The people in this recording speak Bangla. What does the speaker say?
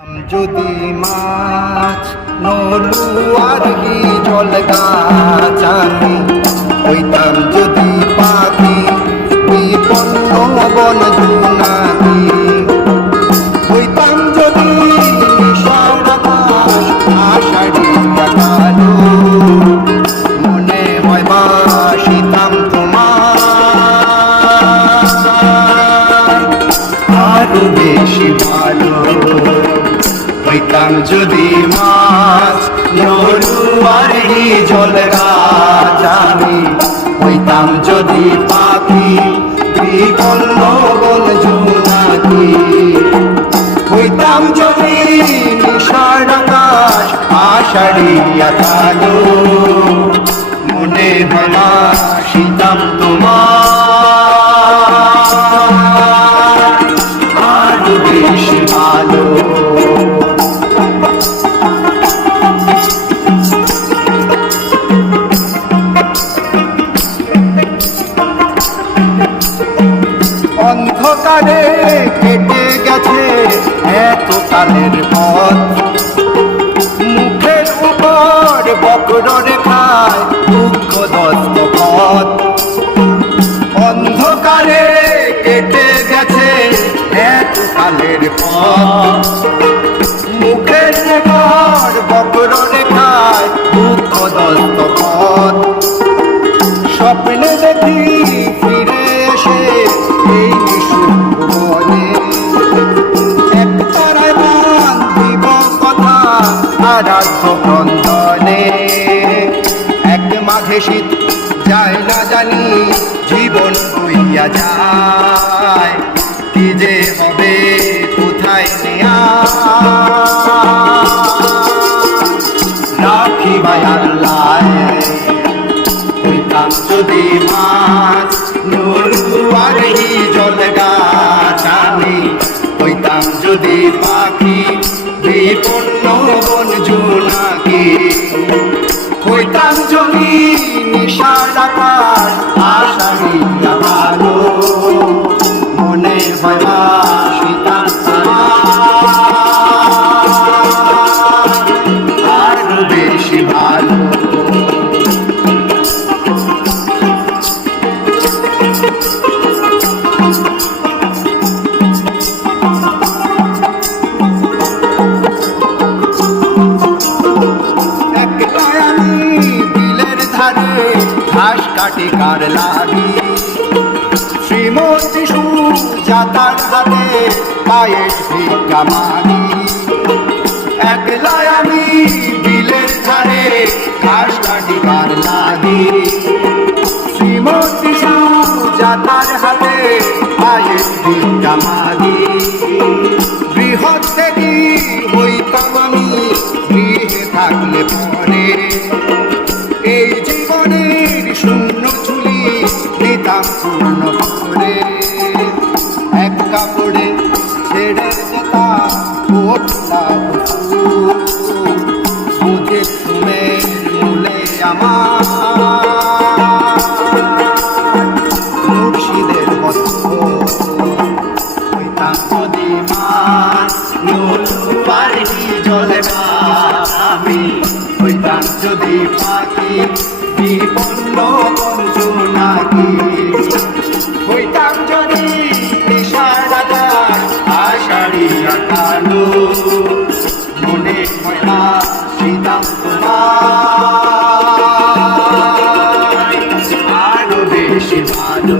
যদি মাছ নলুয়ার কি জল গাছ আমি হইতাম যদি পাখি বিপন্ন বন জুনাকি হইতাম যদি আষাঢ়ি কালো মনে হয় বাসিতাম তোমার আরো বেশি ভালো হইতাম যদি মাছ নলুয়ার কি জল গাছ আমি হইতাম যদি পাখি বিপন্ন বন জুনাকি হইতাম যদি নিশার আকাশ আষাঢ়িয়া কালো মনে ভালোবাসিতাম তোমার আরো বেশি ভালো অন্ধকারে কেটে গেছে এতকালের পথ মুখের উপর বক্র রেখায় দুঃখ দস্তখত অন্ধকারে কেটে গেছে এতকালের পথ মুখের উপর বক্র রেখায় দুঃখ দস্তখত স্বপ্নে দেখি ফিরে এসে এই নিশুম্ভনে একতারায় বান্ধিব কথা আরাধ্য ক্রন্দনে এক মাঘে শীত যায় না জানি জীবন হইয়া যায় কি যে হবে কোথায় নেয়া রাখি ভাই আল্লাহ হইতাম যদি মাছ নলুয়ার কি জল গাছ আমি হইতাম যদি পাখি বিপন্ন বন জুনাকি হইতাম যদি নিশার আকাশ আষাঢ়িয়া কালো মনে ভালোবাসিতাম আরো বেশি ভালো ঘাস কাটি কার লাগি শ্রীমতী সুজাতার হাতে পায়েস ভিক্ষা মাগি একলাই আমি বিলের ধারে ঘাস কাটি কার লাগি শ্রীমতী সুজাতার হাতে পায়েস ভিক্ষা মাগি বৃহৎ দেবী হইতাম আমি গৃহে থাকলে পরে এই জীবনের শূন্য চুলি নিতাম পূর্ণ করে এক কাপড়ে ছেড়ে যেতাম বুঝে তুমি মূলে আমার মুর্শিদের বস্ত্র হইতাম যদি মাছ নলুয়ার কি জল গাছ আমি হইতাম যদি পাখি বিপন্ন বন জুনাকি হইতাম যদি নিশার আকাশ আষাঢ়িয়া কালো মনে ভালোবাসিতাম তোমার আরো বেশি ভালো।